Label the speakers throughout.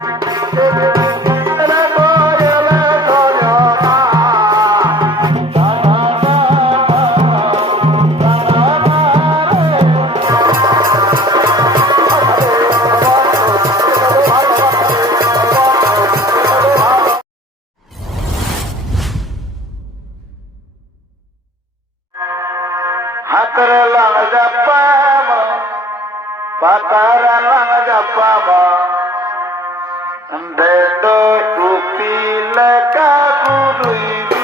Speaker 1: Patara lang japa mo, patara lang japa mo. উপিল কাকুরুই বামন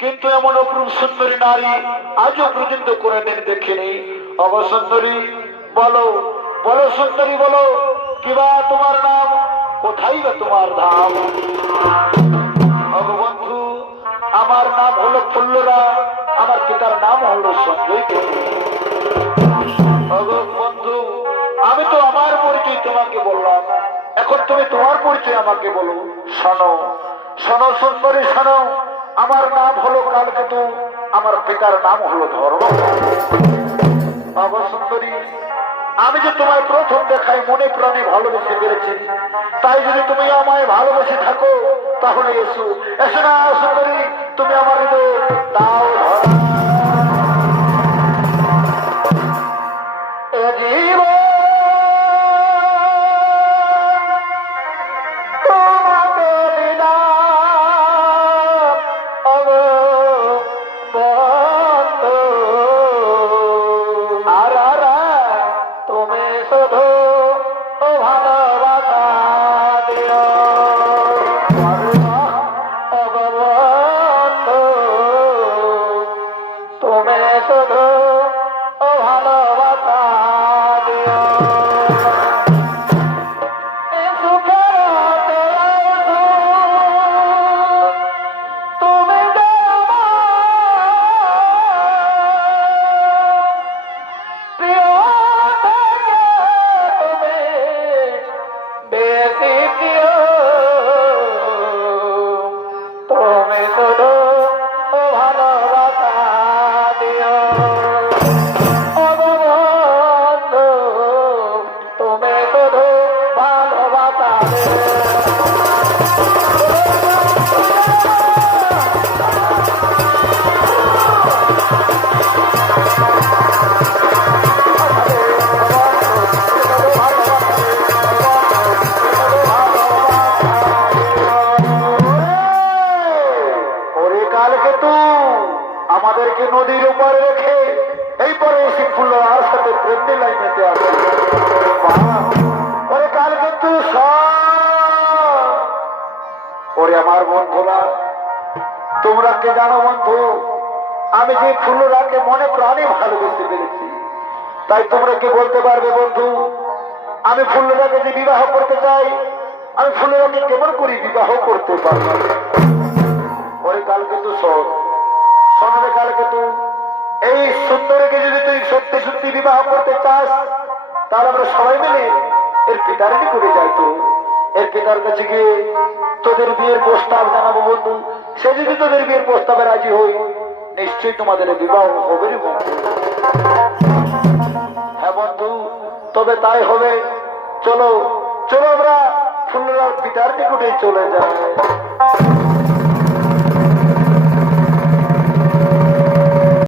Speaker 1: কিন্তু এমন অপরূপ সুন্দরী নারী আজও পর্যন্ত কোনোদিন দেখিনি। অব সুন্দরী, বলো বলো সুন্দরী, বলো কিবা তোমার নাম? কোথায় বা তোমার ধাম? বন্ধু, আমার নাম হলো ফুল্লরা, আমার পিতার নাম হলো সঞ্জয় বন্ধু, আমি তো আমার পরিচয় তোমাকে বললাম। এখন তুমি তোমার পরিচয় আমাকে বলো, শোনো। শোনো সুন্দরী, শোনো। আমার নাম হলো কালকেতু। আমার পিতার নাম হলো ধর্ম। সুন্দরী, আমি যে তোমায় প্রথম দেখাই মনে প্রাণে ভালোবেসে পেরেছি তাই যদি তুমি আমায় ভালোবেসে থাকো, তাহলে এসো। এসো না সুন্দরী, তুমি আমার হৃদয় দাও ধরা Allah আমাদেরকে নদীর উপরে রেখে এই পরে এসে ফুল আর সাথে প্রেম দিলাই মেতে আসে! ওরে কালকে তু ওরে আমার বন্ধুরা, তোমরা কে জানো বন্ধু, আমি যে ফুলরাকে মনে প্রাণে ভালোবেসে পেরেছি তাই তোমরা কি বলতে পারবে বন্ধু, আমি ফুলরাকে যে বিবাহ করতে চাই, আমি ফুলরাকে কেমন করি বিবাহ করতে পারব ওরে কাল কিন্তু শোন শোনরে কালকে এই সুন্দরীকে যদি তুই সত্যি সত্যি বিবাহ করতে চাস, তাহলে আমরা সবাই মিলে এর পিতার করে যাই তো। এর পিতার কাছে গিয়ে তোদের বিয়ের প্রস্তাব জানাব বন্ধু। সে যদি তোদের বিয়ের প্রস্তাবে রাজি হই, নিশ্চয়ই তোমাদের বিবাহ হবে হ্যাঁ বন্ধু, তবে তাই হবে। চলো চলো আমরা ফুলরার পিতার নিকটে চলে যাই।